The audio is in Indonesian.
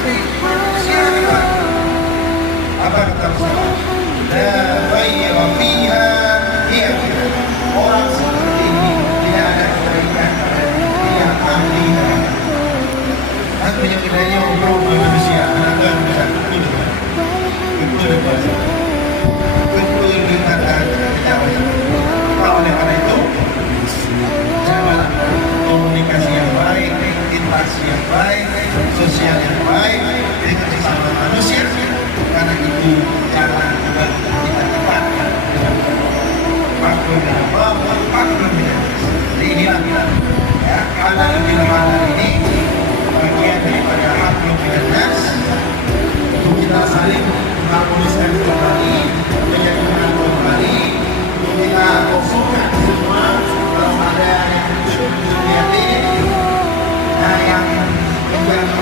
Siapa? Apa kata Rasulullah? La khayra fiha hiya orang seperti ini tidak ada kebaikan yang ahli aku yang bedanya ngobrol dengan manusia anak bisa kumpul di kata oleh karena itu jangan komunikasi yang baik, interaksi yang baik, sosial yang baik dengan sesama manusia karena itu cara kita tempatkan faktor dengan Allah, faktor dengan jadi inilah ya, karena lebih lama dari